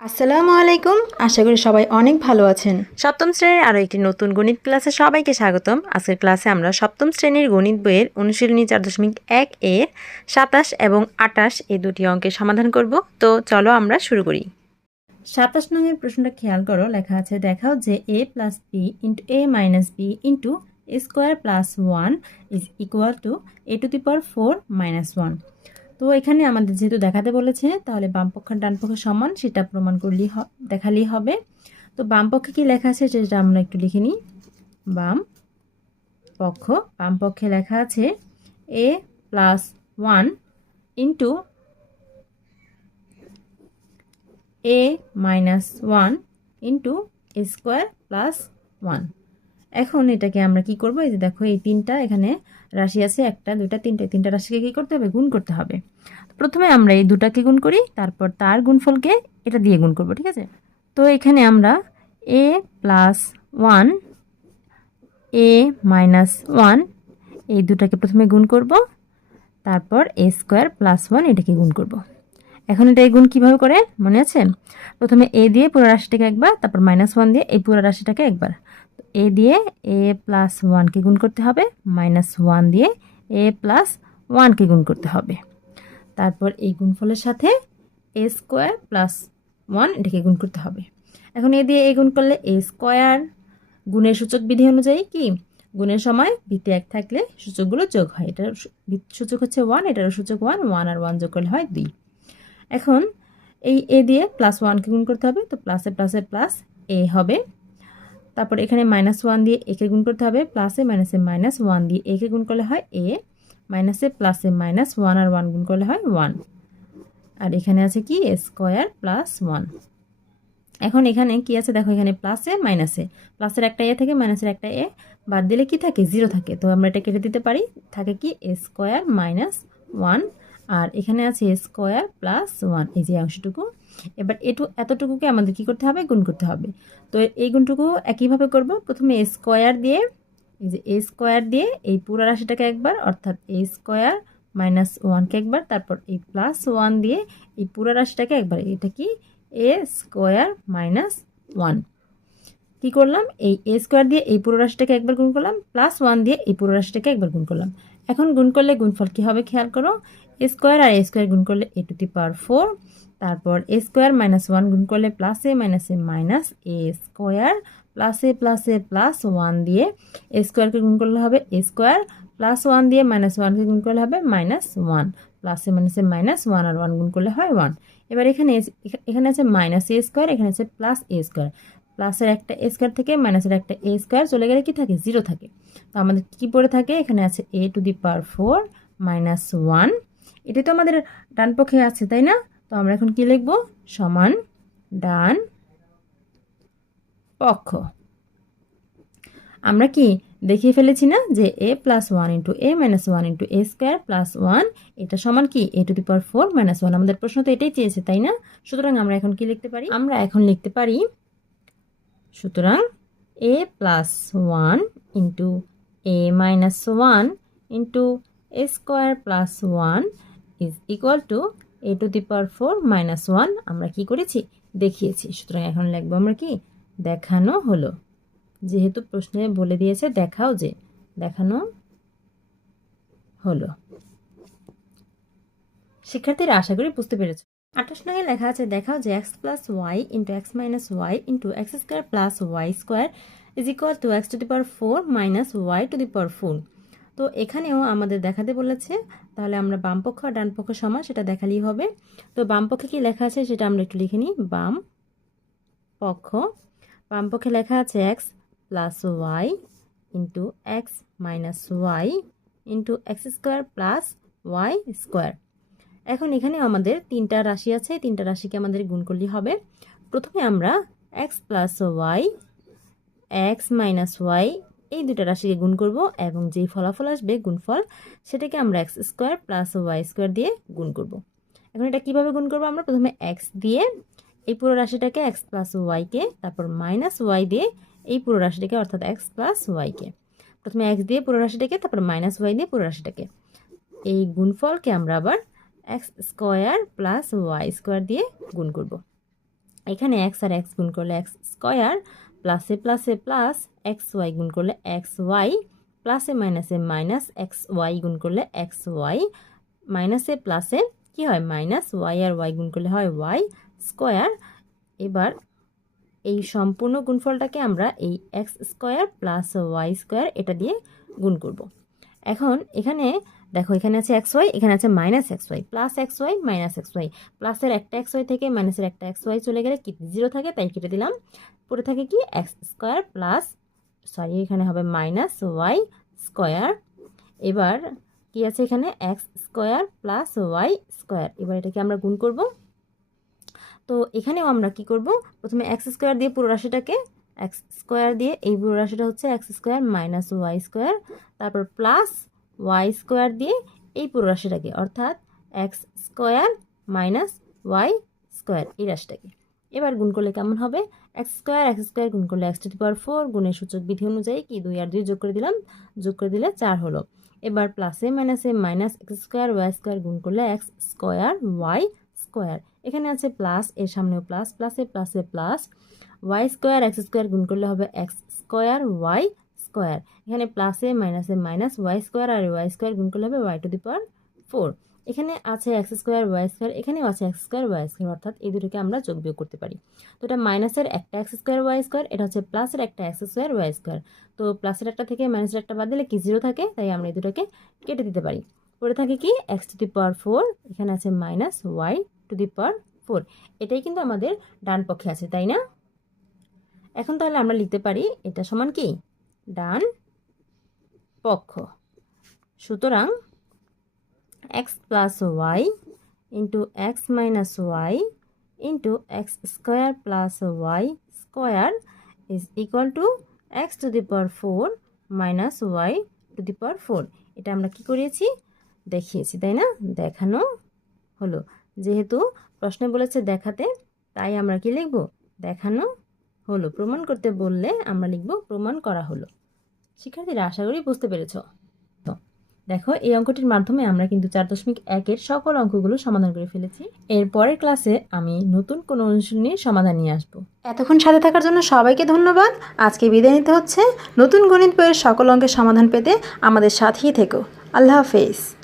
আসসালামু আলাইকুম। আশা করি সবাই অনেক ভালো আছেন। সপ্তম শ্রেণির আরও একটি নতুন গণিত ক্লাসে সবাইকে স্বাগতম। আজকের ক্লাসে আমরা সপ্তম শ্রেণির গণিত বইয়ের অনুশীলনী চার দশমিক এক এর সাতাশ এবং আটাশ এই দুটি অঙ্কের সমাধান করব। তো চলো আমরা শুরু করি। সাতাশ নংয়ের প্রশ্নটা খেয়াল করো লেখা আছে দেখাও যে A plus B into A minus B into square plus one is equal to A to the power four minus one তো এখানে আমাদের যেহেতু দেখাতে বলেছে, তাহলে বাম পক্ষ আর ডান সমান, সেটা প্রমাণ করলেই দেখালেই হবে। তো বামপক্ষে কি লেখা আছে সেটা আমরা একটু লিখে নিই। বাম পক্ষ বামপক্ষে লেখা আছে A plus one into A minus one into square plus one এখন এটাকে আমরা কি করব? এই যে দেখো, এই তিনটা এখানে রাশি আছে, একটা দুটা তিনটা তিনটা রাশিকে কি করতে হবে? গুণ করতে হবে। প্রথমে আমরা এই দুটাকে গুণ করি, তারপর তার গুণফলকে এটা দিয়ে গুণ করব, ঠিক আছে? তো এখানে আমরা A plus one A minus one এই দুটাকে প্রথমে গুণ করব, তারপর এ স্কোয়ার প্লাস ওয়ান এটাকে গুণ করব। এখন এটা এই গুণ কীভাবে করে? মনে আছে? প্রথমে এ দিয়ে পুরো রাশিটাকে একবার, তারপর মাইনাস ওয়ান দিয়ে এই পুরো রাশিটাকে একবার। এ দিয়ে এ প্লাস ওয়ানকে গুণ করতে হবে মাইনাস ওয়ান দিয়ে এ প্লাস ওয়ানকে গুণ করতে হবে। তারপর এই গুণফলের সাথে এ স্কোয়ার প্লাস ওয়ান এটাকে গুণ করতে হবে। এখন এ দিয়ে এ গুণ করলে এ স্কোয়ার গুণের সূচক বিধি অনুযায়ী কি? গুণের সময় ভিত্তি এক থাকলে সূচকগুলো যোগ হয়। এটার সূচক হচ্ছে ওয়ান এটারও সূচক ওয়ান ওয়ান আর ওয়ান যোগ করলে হয় দুই। এখন এই এ দিয়ে প্লাস ওয়ানকে গুণ করতে হবে, তো প্লাসে প্লাসে প্লাস এ হবে তারপর এখানে মাইনাস ওয়ান দিয়ে একে গুণ করতে হবে প্লাসে মাইনাসে মাইনাস ওয়ান দিয়ে একে গুণ করলে হয় এ মাইনাসে প্লাসে মাইনাস ওয়ান আর ওয়ান গুণ করলে হয় ওয়ান আর এখানে আছে কি? স্কোয়ার প্লাস ওয়ান এখন এখানে কি আছে? দেখো এখানে প্লাসে মাইনাসে প্লাসের একটা এ থেকে মাইনাসের একটা এ বাদ দিলে কি থাকে? জিরো থাকে। তো আমরা এটা কেটে দিতে পারি। থাকে কি? স্কোয়ার মাইনাস ওয়ান আর এখানে আছে স্কোয়ার প্লাস ওয়ান এই যে অংশটুকু। এবার এটু, এতটুকুকে আমাদের কি করতে হবে? গুণ করতে হবে। তো এই গুণটুকু একইভাবে করব। প্রথমে স্কোয়ার দিয়ে, এই যে এ স্কোয়ার দিয়ে এই পুরো রাশিটাকে একবার, অর্থাৎ এ স্কোয়ার মাইনাস ওয়ানকে একবার, তারপর এই প্লাস ওয়ান দিয়ে এই পুরো রাশিটাকে একবার, এটা কি? এ স্কোয়ার মাইনাস ওয়ান কী করলাম? এই এ স্কোয়ার দিয়ে এই পুরো রাশিটাকে একবার গুণ করলাম প্লাস ওয়ান দিয়ে এই পুরো রাশিটাকে একবার গুণ করলাম। এখন গুণ করলে গুণফল কী হবে খেয়াল করো? এ স্কোয়ার আর এ স্কোয়ার গুণ করলে এ টু দি পাওয়ার ফোর তারপর এ স্কোয়ার মাইনাস ওয়ান গুণ করলে প্লাসে মাইনাসে minus A minus A square প্লাসে প্লাসে প্লাস এ প্লাস ওয়ান দিয়ে এ স্কোয়ারকে গুণ করলে হবে এ স্কোয়ার প্লাস ওয়ান দিয়ে মাইনাস ওয়ানকে গুণ করলে হবে মাইনাস ওয়ান প্লাসে মাইনাসে মাইনাস এ মাইনাস ওয়ান আর ওয়ান গুণ করলে হয় ওয়ান এবার এখানে এখানে আছে মাইনাস এ স্কোয়ার এখানে আছে প্লাস এ স্কোয়ার প্লাসের একটা এ স্কোয়ার থেকে, মাইনাসের একটা এ স্কোয়ার, চলে গেলে কি থাকে? জিরো থাকে। তো আমাদের কি পড়ে থাকে? এখানে আছে A to the power four minus one. এটা তো আমাদের ডান পক্ষে আছে, তাই না? তো আমরা এখন কি লিখব? সমান ডান পক্ষ। আমরা কি দেখিয়ে ফেলেছি না যে A plus one into A minus one into A square plus one, এটা সমান কি? A to the power four minus one. আমাদের প্রশ্ন তো এটাই চেয়েছে, তাই না? সুতরাং আমরা এখন কি লিখতে পারি? আমরা এখন লিখতে পারি সুতরাং A plus one into A minus one into A square plus one is equal to A to the power four minus one আমরা কি করেছি? দেখিয়েছি। সুতরাং এখন লিখব আমরা কি? দেখানো হলো। যেহেতু প্রশ্নে বলে দিয়েছে দেখাও যে, দেখানো হলো। শিক্ষার্থীরা আশা করি বুঝতে পেরেছ আঠাশ নঙ্গে লেখা আছে, দেখাও যে X plus Y into X minus Y into X square plus Y square is equal to X to the power four minus Y to the power four তো এখানেও আমাদের দেখাতে বলেছে, তাহলে আমরা বাম পক্ষ আর ডান পক্ষ সমান, সেটা দেখালেই হবে। তো বাম পক্ষে কি লেখা আছে, সেটা আমরা একটু লিখে নিই। বাম পক্ষ, বাম পক্ষে লেখা আছে X plus Y into X minus Y into X square plus Y square এখন এখানে আমাদের তিনটা রাশি আছে, তিনটা রাশিকে আমাদের গুণ করলেই হবে। প্রথমে আমরা X plus Y X minus Y এই দুটো রাশিকে গুণ করব এবং যেই ফলাফল আসবে, গুণফল, সেটাকে আমরা X square plus Y square দিয়ে গুণ করব। এখন এটা কীভাবে গুণ করব আমরা? প্রথমে এক্স দিয়ে এই পুরো রাশিটাকে এক্স প্লাস ওয়াইকে তারপর মাইনাস ওয়াই দিয়ে এই পুরো রাশিটাকে, অর্থাৎ এক্স প্লাস ওয়াইকে প্রথমে এক্স দিয়ে পুরো রাশিটাকে, তারপর মাইনাস ওয়াই দিয়ে পুরো রাশিটাকে। এই গুণফলকে আমরা আবার X square plus Y square দিয়ে গুণ করব। এখানে এক্স আর এক্স গুণ করলে এক্স স্কোয়ার প্লাসে প্লাসে প্লাস এক্স ওয়াই গুণ করলে এক্স ওয়াই প্লাসে মাইনাসে মাইনাস এক্স ওয়াই গুণ করলে এক্স ওয়াই মাইনাসে প্লাসে কি হয়? মাইনাস ওয়াই আর ওয়াই গুণ করলে হয় ওয়াই স্কোয়ার। এবার এই সম্পূর্ণ গুণফলটাকে আমরা এই X square plus Y square এটা দিয়ে গুণ করব। এখন এখানে দেখো, এখানে আছে এক্স ওয়াই এখানে আছে minus X Y plus X Y minus X Y প্লাসের একটা এক্স ওয়াই থেকে মাইনাসের একটা এক্স ওয়াই চলে গেলে কি? জিরো থাকে, তাই কেটে দিলাম। পরে থাকে কি? এক্স স্কোয়ার প্লাস সরি এখানে হবে মাইনাস ওয়াই স্কোয়ার এবার কি আছে এখানে? X square plus Y square এবার এটাকে আমরা গুণ করব। তো এখানেও আমরা কি করব? প্রথমে এক্স স্কোয়ার দিয়ে পুরো রাশিটাকে এক্স স্কোয়ার দিয়ে, এই পুরো রাশিটা হচ্ছে X square minus Y square তারপর প্লাস ওয়াই স্কোয়ার দিয়ে এই পুরো রাশিটাকে, অর্থাৎ X square minus Y square এই রাশিটাকে। এবার গুণ করলে কেমন হবে? এক্স স্কোয়ার এক্স স্কোয়ার গুণ করলে X to the power four গুণের সূচক বিধি অনুযায়ী কি? দুই আর দুই যোগ করে দিলাম, যোগ করে দিলে চার হলো। এবার প্লাসে মাইনাসে minus X square Y square গুণ করলে এক্স স্কোয়ার ওয়াই স্কোয়ার এখানে আছে প্লাস এর সামনেও প্লাস প্লাসে প্লাসে plus Y square X square গুণ করলে হবে এক্স স্কোয়ার ওয়াই স্কোয়ার এখানে প্লাসে মাইনাসে মাইনাস ওয়াই স্কোয়ার আর ওয়াই স্কোয়ার গুণ করলে হবে Y to the power four এখানে আছে এক্স স্কোয়ার ওয়াই স্কোয়ার এখানেও আছে এক্স স্কোয়ার ওয়াই স্কোয়ার অর্থাৎ এই দুটোকে আমরা যোগ বিয়োগ করতে পারি। তো এটা মাইনাসের একটা এক্স স্কোয়ার ওয়াই স্কোয়ার এটা হচ্ছে প্লাসের একটা এক্স স্কোয়ার ওয়াই স্কোয়ার তো প্লাসের একটা থেকে মাইনাসের একটা বাদ দিলে কি জিরো থাকে? তাই আমরা এই দুটোকে কেটে দিতে পারি। পরে থাকে কি? X to the power four এখানে আছে minus Y to the power four এটাই কিন্তু আমাদের ডান পক্ষে আছে, তাই না? এখন তাহলে আমরা লিখতে পারি, এটা সমান কি? ডান পক্ষ। সুতরাং X plus Y into X minus Y into X square plus Y square is equal to X to the power four minus Y to the power four এটা আমরা কি করিয়েছি? দেখিয়েছি, তাই না? দেখানো হলো। যেহেতু প্রশ্নে বলেছে দেখাতে, তাই আমরা কি লিখব? দেখানো হলো, প্রমাণ করতে বললে আমরা লিখব, প্রমাণ করা হলো। শিক্ষার্থীরা, আশা করি বুঝতে পেরেছ। তো দেখো, এই অঙ্কটির মাধ্যমে আমরা কিন্তু চার দশমিক একের সকল অঙ্কগুলো সমাধান করে ফেলেছি। এর পরের ক্লাসে আমি নতুন কোনো অনুশীলনীর সমাধান নিয়ে আসব। এতক্ষণ সাথে থাকার জন্য সবাইকে ধন্যবাদ। আজকে বিদায় নিতে হচ্ছে। নতুন গণিত বইয়ের সকল অঙ্কের সমাধান পেতে আমাদের সাথেই থেকো। আল্লাহ হাফেজ।